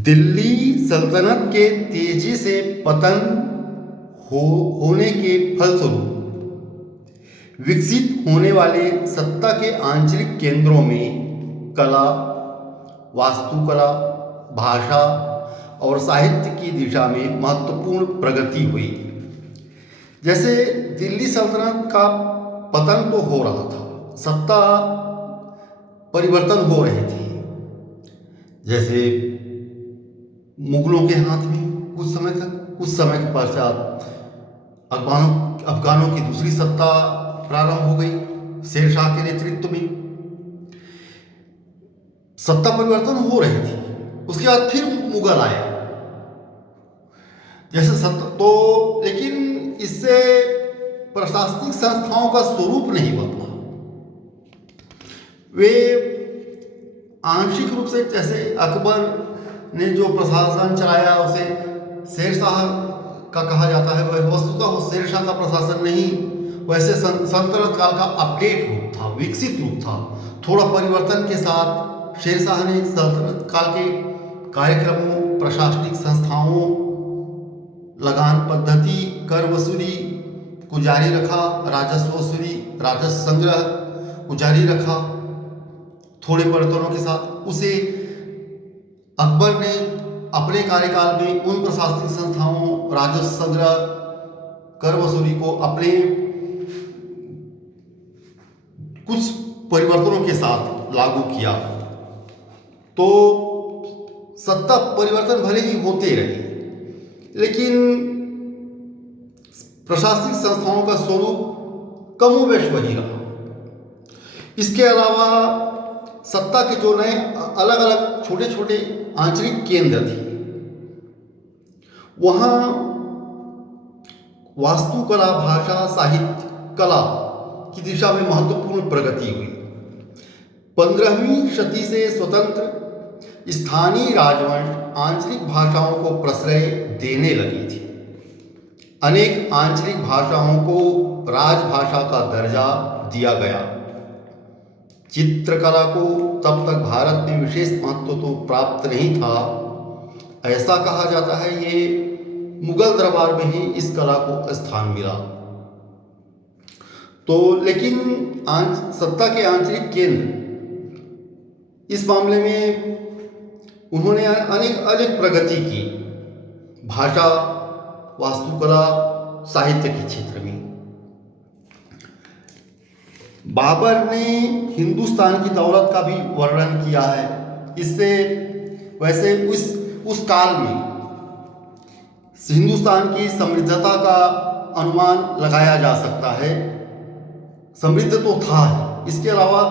दिल्ली सल्तनत के तेजी से पतन होने के फलस्वरूप विकसित होने वाले सत्ता के आंचलिक केंद्रों में कला, वास्तुकला, भाषा और साहित्य की दिशा में महत्वपूर्ण प्रगति हुई। जैसे दिल्ली सल्तनत का पतन तो हो रहा था, सत्ता परिवर्तन हो रहे थे। जैसे मुगलों के हाथ में कुछ समय के पश्चात अफगानों की दूसरी सत्ता प्रारंभ हो गई। शेर शाह के नेतृत्व में सत्ता परिवर्तन हो रही थी। उसके बाद फिर मुगल आए। जैसे सत्ता तो, लेकिन इससे प्रशासनिक संस्थाओं का स्वरूप नहीं बदला। वे आंशिक रूप से, जैसे अकबर ने जो प्रशासन चलाया उसे शेर शाह का कहा जाता है, वह वस्तुतः वो शेर शाह का प्रशासन नहीं, वैसे सल्तनत काल का अपडेट रूप था, विकसित रूप था। थोड़ा परिवर्तन के साथ शेर शाह ने सल्तनत काल के कार्यक्रमों, प्रशासनिक संस्थाओं, लगान पद्धति, कर वसूली को जारी रखा, राजस्व वसूली, राजस्व संग्रह को जारी रखा। थोड़े परिवर्तनों के साथ उसे अकबर ने अपने कार्यकाल में उन प्रशासनिक संस्थाओं, राजस्व संग्रह, कर वसूली को अपने कुछ परिवर्तनों के साथ लागू किया। तो सत्ता परिवर्तन भले ही होते रहे, लेकिन प्रशासनिक संस्थाओं का स्वरूप कमोबेश वही रहा। इसके अलावा सत्ता के जो नए अलग अलग छोटे छोटे आंचलिक केंद्र थे, वहाँ वास्तुकला, भाषा, साहित्य, कला की दिशा में महत्वपूर्ण प्रगति हुई। 15वीं शती से स्वतंत्र स्थानीय राजवंश आंचलिक भाषाओं को प्रश्रय देने लगी थी। अनेक आंचलिक भाषाओं को राजभाषा का दर्जा दिया गया। चित्रकला को तब तक भारत में विशेष महत्व तो प्राप्त नहीं था। ऐसा कहा जाता है ये मुगल दरबार में ही इस कला को स्थान मिला। तो लेकिन सत्ता के आंचलिक केंद्र इस मामले में उन्होंने अनेक प्रगति की। भाषा, वास्तुकला, साहित्य के क्षेत्र में बाबर ने हिंदुस्तान की दौलत का भी वर्णन किया है। इससे वैसे उस काल में हिंदुस्तान की समृद्धता का अनुमान लगाया जा सकता है। समृद्ध तो था ही, इसके अलावा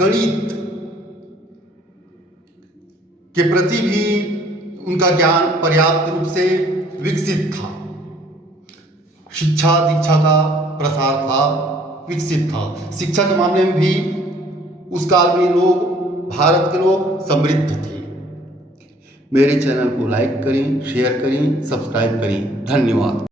गणित के प्रति भी उनका ज्ञान पर्याप्त रूप से विकसित था। शिक्षा दीक्षा का प्रसार था, विकसित था। शिक्षा के मामले में भी उस काल में भारत के लोग समृद्ध थे। मेरे चैनल को लाइक करें, शेयर करें, सब्सक्राइब करें। धन्यवाद।